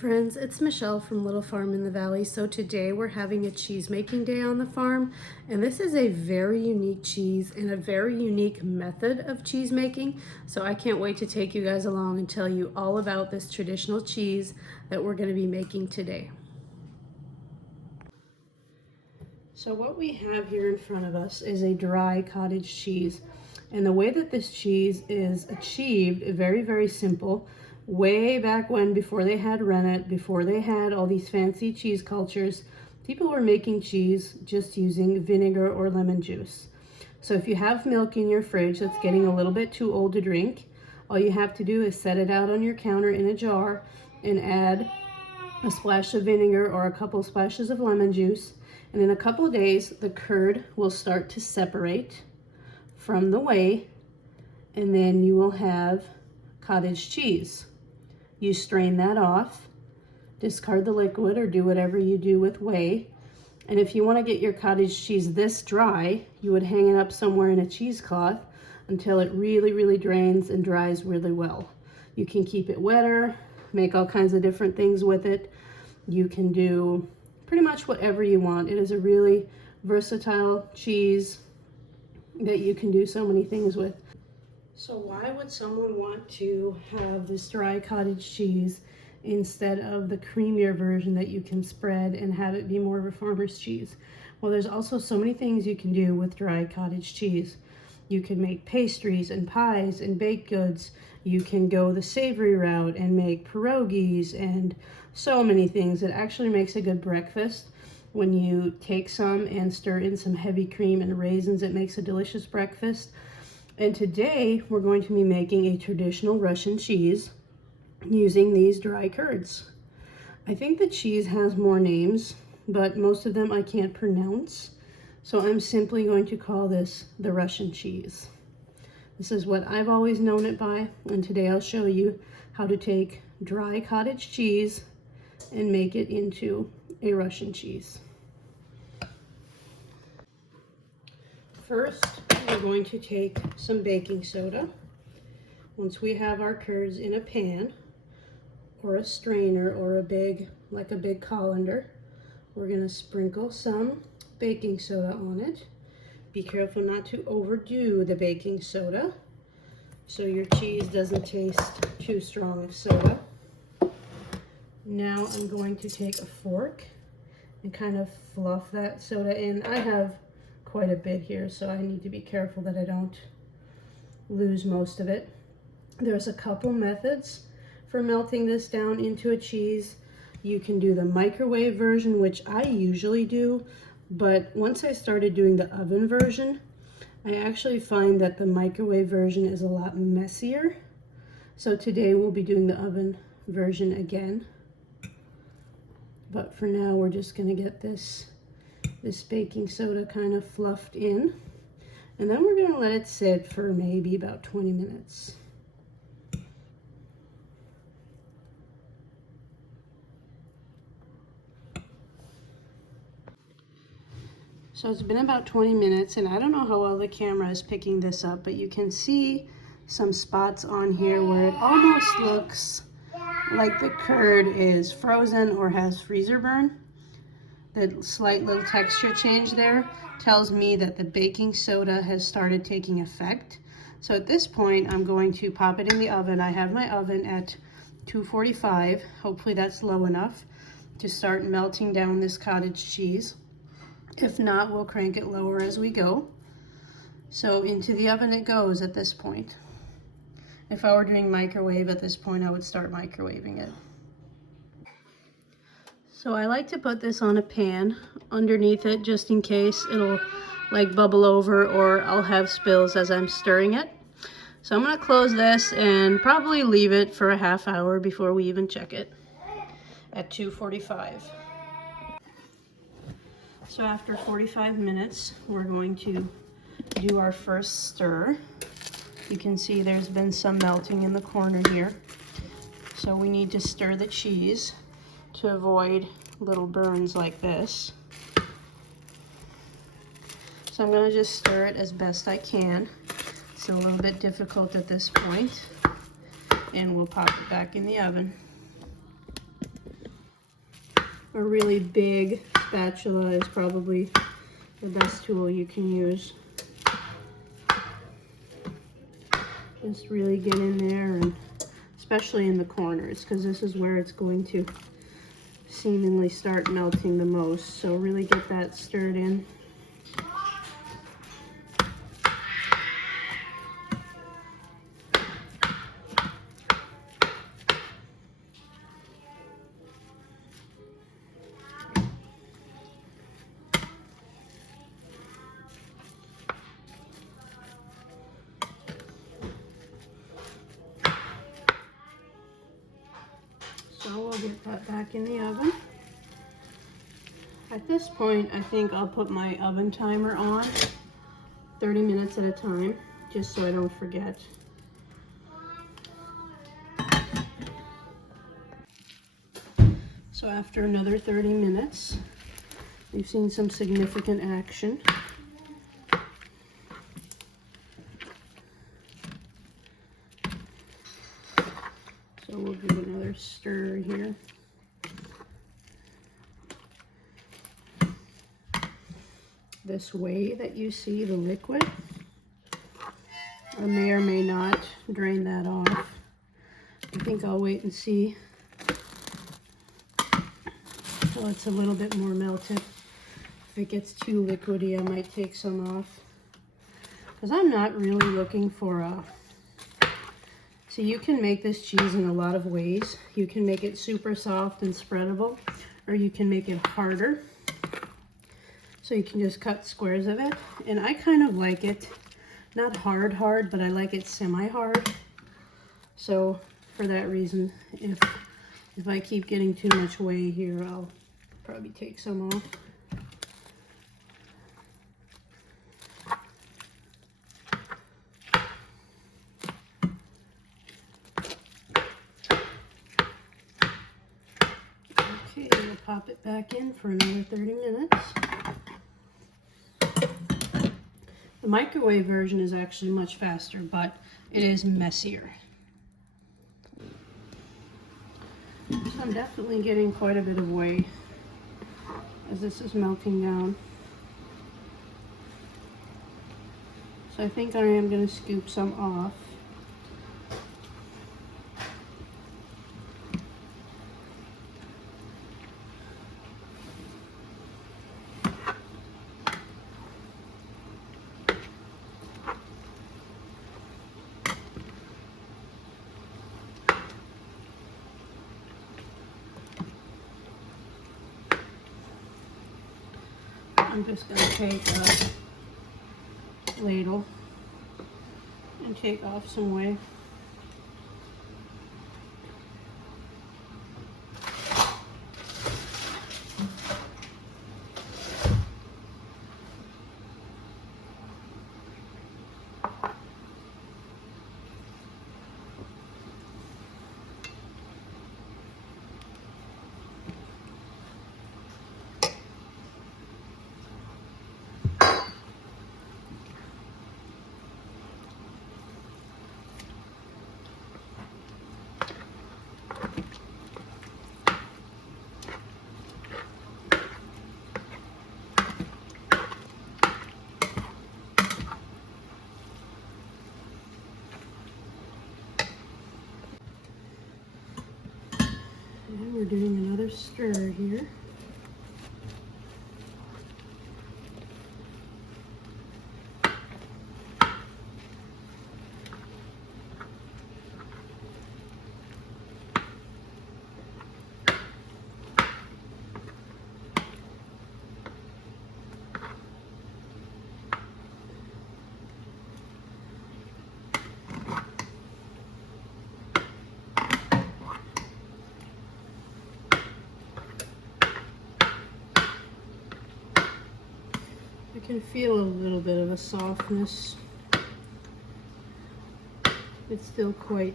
Friends, it's Michelle from Little Farm in the Valley. So today we're having a cheese making day on the farm, and this is a very unique cheese and a very unique method of cheese making. So I can't wait to take you guys along and tell you all about this traditional cheese that we're going to be making today. So what we have here in front of us is a dry cottage cheese, and the way that this cheese is achieved is very, very simple. Way back when, before they had rennet, before they had all these fancy cheese cultures, people were making cheese just using vinegar or lemon juice. So if you have milk in your fridge that's getting a little bit too old to drink, all you have to do is set it out on your counter in a jar and add a splash of vinegar or a couple splashes of lemon juice. And in a couple of days, the curd will start to separate from the whey, and then you will have cottage cheese. You strain that off, discard the liquid, or do whatever you do with whey. And if you want to get your cottage cheese this dry, you would hang it up somewhere in a cheesecloth until it really, really drains and dries really well. You can keep it wetter, make all kinds of different things with it. You can do pretty much whatever you want. It is a really versatile cheese that you can do so many things with. So why would someone want to have this dry cottage cheese instead of the creamier version that you can spread and have it be more of a farmer's cheese? Well, there's also so many things you can do with dry cottage cheese. You can make pastries and pies and baked goods. You can go the savory route and make pierogies and so many things. It actually makes a good breakfast. When you take some and stir in some heavy cream and raisins, it makes a delicious breakfast. And today we're going to be making a traditional Russian cheese using these dry curds. I think the cheese has more names, but most of them I can't pronounce. So I'm simply going to call this the Russian cheese. This is what I've always known it by, and today I'll show you how to take dry cottage cheese and make it into a Russian cheese. First, we're going to take some baking soda. Once we have our curds in a pan or a strainer or a big colander, we're going to sprinkle some baking soda on it. Be careful not to overdo the baking soda so your cheese doesn't taste too strong of soda. Now I'm going to take a fork and kind of fluff that soda in. I have quite a bit here, so I need to be careful that I don't lose most of it. There's a couple methods for melting this down into a cheese. You can do the microwave version, which I usually do, but once I started doing the oven version, I actually find that the microwave version is a lot messier. So today we'll be doing the oven version again. But for now, we're just gonna get this baking soda kind of fluffed in. And then we're gonna let it sit for maybe about 20 minutes. So it's been about 20 minutes, and I don't know how well the camera is picking this up, but you can see some spots on here where it almost looks like the curd is frozen or has freezer burn. The slight little texture change there tells me that the baking soda has started taking effect. So at this point, I'm going to pop it in the oven. I have my oven at 245. Hopefully that's low enough to start melting down this cottage cheese. If not, we'll crank it lower as we go. So into the oven it goes at this point. If I were doing microwave at this point, I would start microwaving it. So I like to put this on a pan underneath it just in case it'll like bubble over or I'll have spills as I'm stirring it. So I'm gonna close this and probably leave it for a half hour before we even check it at 245. So after 45 minutes, we're going to do our first stir. You can see there's been some melting in the corner here. So we need to stir the cheese to avoid little burns like this. So I'm gonna just stir it as best I can. It's a little bit difficult at this point, and we'll pop it back in the oven. A really big spatula is probably the best tool you can use. Just really get in there, and especially in the corners, because this is where it's going to seemingly start melting the most. So really get that stirred in. So we'll get that back in the oven. At this point, I think I'll put my oven timer on 30 minutes at a time, just so I don't forget. So after another 30 minutes, we've seen some significant action. So we'll give another stir here. This way that you see the liquid, I may or may not drain that off. I think I'll wait and see till it's a little bit more melted. If it gets too liquidy, I might take some off, because I'm not really looking for a... So you can make this cheese in a lot of ways. You can make it super soft and spreadable, or you can make it harder. So you can just cut squares of it. And I kind of like it, not hard, but I like it semi-hard. So for that reason, if I keep getting too much whey here, I'll probably take some off. Okay, we'll pop it back in for another 30 minutes. The microwave version is actually much faster, but it is messier. So I'm definitely getting quite a bit of whey as this is melting down. So I think I am going to scoop some off. I'm just going to take a ladle and take off some whey. we're doing another stir here. I can feel a little bit of a softness. It's still quite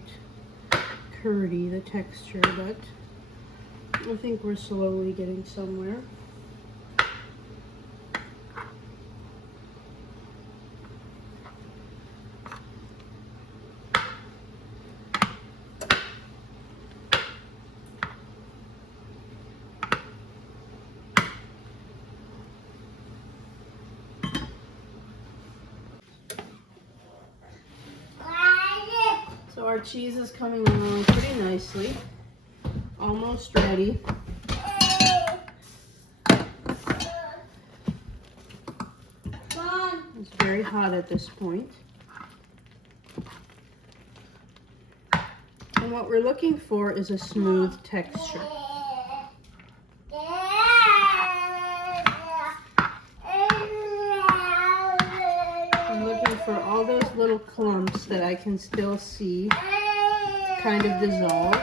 curdy, the texture, but I think we're slowly getting somewhere. So our cheese is coming along pretty nicely, almost ready. It's very hot at this point. And what we're looking for is a smooth texture. I'm looking for all those little clumps that I can still see kind of dissolve.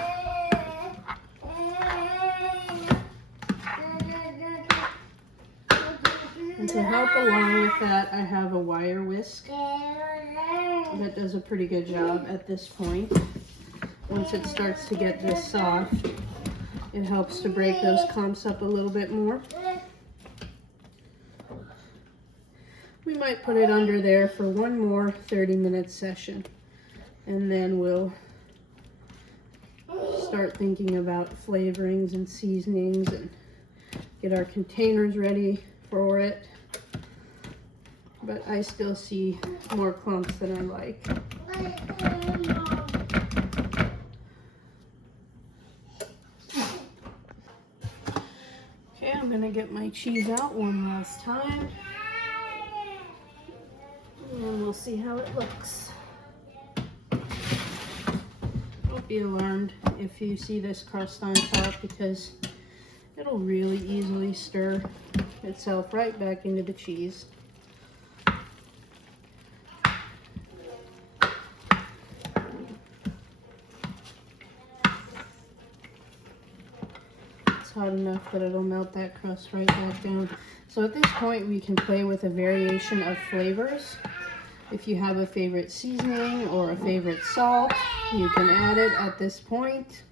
And to help along with that, I have a wire whisk that does a pretty good job at this point. Once it starts to get this soft, it helps to break those clumps up a little bit more. We might put it under there for one more 30-minute session, and then we'll start thinking about flavorings and seasonings and get our containers ready for it. But I still see more clumps than I like. Okay, I'm gonna get my cheese out one last time. And we'll see how it looks. Don't be alarmed if you see this crust on top, because it'll really easily stir itself right back into the cheese. It's hot enough that it'll melt that crust right back down. So at this point we can play with a variation of flavors. If you have a favorite seasoning or a favorite salt, you can add it at this point.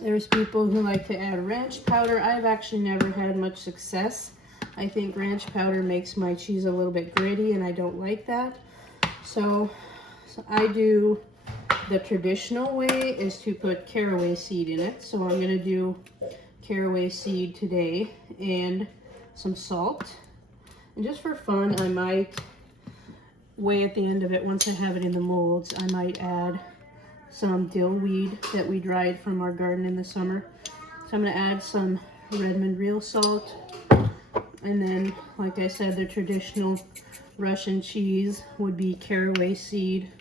There's people who like to add ranch powder. I've actually never had much success. I think ranch powder makes my cheese a little bit gritty, and I don't like that. So I do the traditional way, is to put caraway seed in it. So I'm gonna do caraway seed today and some salt. And just for fun, I might at the end of it, once I have it in the molds, I might add some dill weed that we dried from our garden in the summer. So I'm going to add some Redmond real salt, and then, like I said, the traditional Russian cheese would be caraway seed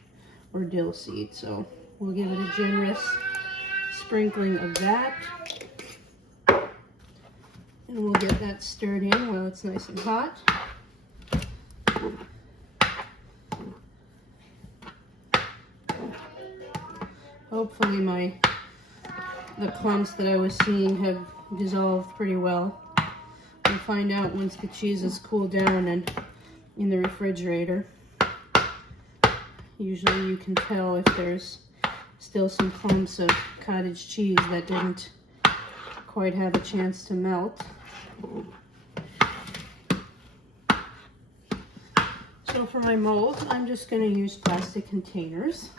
or dill seed. So we'll give it a generous sprinkling of that, and we'll get that stirred in while it's nice and hot. Hopefully the clumps that I was seeing have dissolved pretty well. We'll find out once the cheese is cooled down and in the refrigerator. Usually you can tell if there's still some clumps of cottage cheese that didn't quite have a chance to melt. So for my molds, I'm just going to use plastic containers.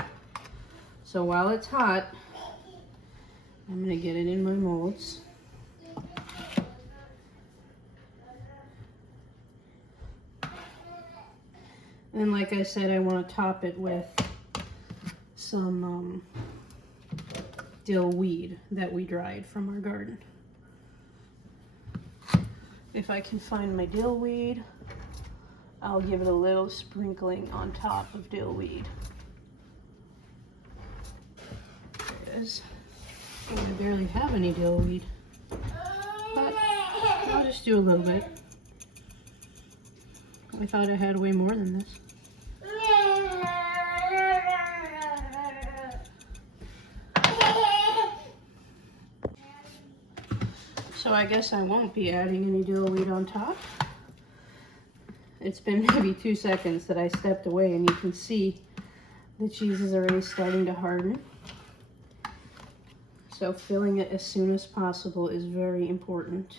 So while it's hot, I'm going to get it in my molds. And like I said, I want to top it with some dill weed that we dried from our garden. If I can find my dill weed, I'll give it a little sprinkling on top of dill weed. There it is. Oh, I barely have any dill weed, but I'll just do a little bit. I thought I had way more than this. So I guess I won't be adding any dill weed on top. It's been maybe 2 seconds that I stepped away, and you can see the cheese is already starting to harden. So filling it as soon as possible is very important.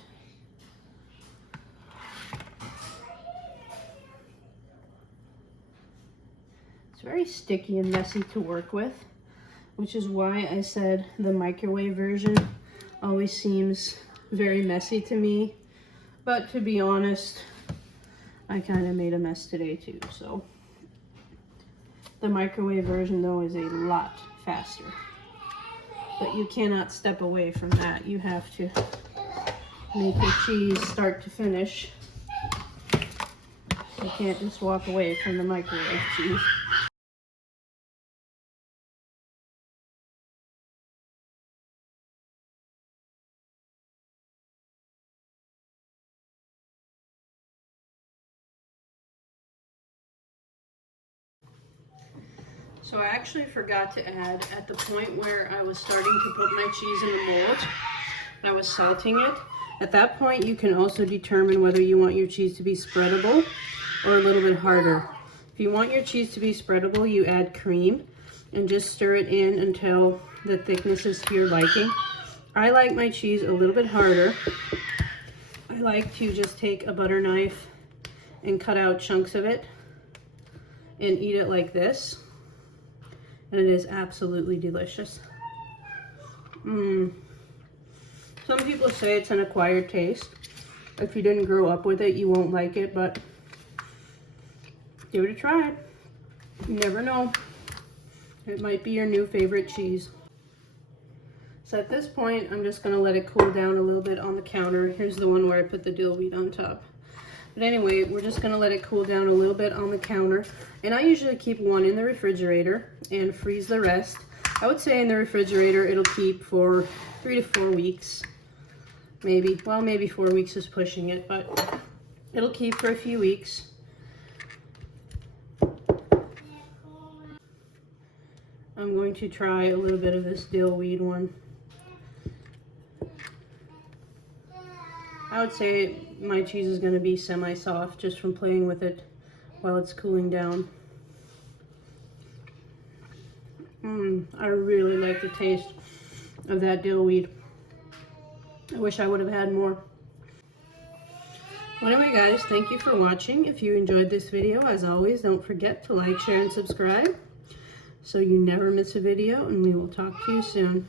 It's very sticky and messy to work with, which is why I said the microwave version always seems very messy to me. But to be honest, I kind of made a mess today too. So the microwave version though is a lot faster. But you cannot step away from that. You have to make your cheese start to finish. You can't just walk away from the microwave cheese. So I actually forgot to add, at the point where I was starting to put my cheese in the mold, I was salting it. At that point, you can also determine whether you want your cheese to be spreadable or a little bit harder. If you want your cheese to be spreadable, you add cream and just stir it in until the thickness is to your liking. I like my cheese a little bit harder. I like to just take a butter knife and cut out chunks of it and eat it like this. And it is absolutely delicious. Some people say it's an acquired taste. If you didn't grow up with it, you won't like it, but give it a try. You never know. It might be your new favorite cheese. So at this point, I'm just gonna let it cool down a little bit on the counter. Here's the one where I put the dill weed on top. But anyway, we're just gonna let it cool down a little bit on the counter. And I usually keep one in the refrigerator and freeze the rest. I would say in the refrigerator, it'll keep for 3 to 4 weeks. Maybe, well, maybe 4 weeks is pushing it, but it'll keep for a few weeks. I'm going to try a little bit of this dill weed one. I would say my cheese is going to be semi-soft just from playing with it while it's cooling down. I really like the taste of that dill weed. I wish I would have had more. Well, anyway guys, thank you for watching. If you enjoyed this video, as always, don't forget to like, share, and subscribe so you never miss a video, and we will talk to you soon.